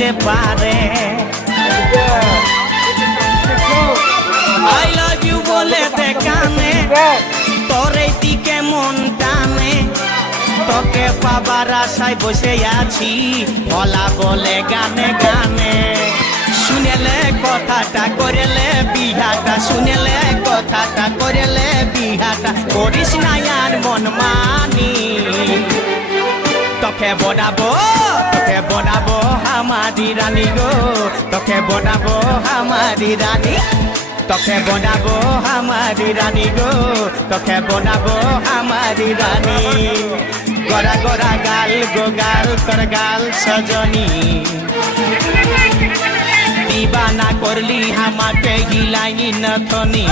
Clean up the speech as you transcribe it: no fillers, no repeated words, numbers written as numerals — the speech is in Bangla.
হইতে পারে। আই লাভ ইউ বলে দেখানে তোর এই দিকে মন টানে, তোকে পাবার আশায় বসে আছি ভোলা বলে গানে গানে। শুনেলে কথাটা করেলে বিহাটা, শুনেলে কথাটা করেলে বিহাটা, করিস না আর মন মানি। তোকে বনাবো আমারি রানী গো, তোকে বনাবো আমারি রানী, তোকে বনাবো আমারি রানী গো, তোকে বনাবো আমারি রানী। গোরা গোরা গাল গো গাল তোর গাল সজনী, দিবানা করলি আমাকে হিলাইনি নথনি।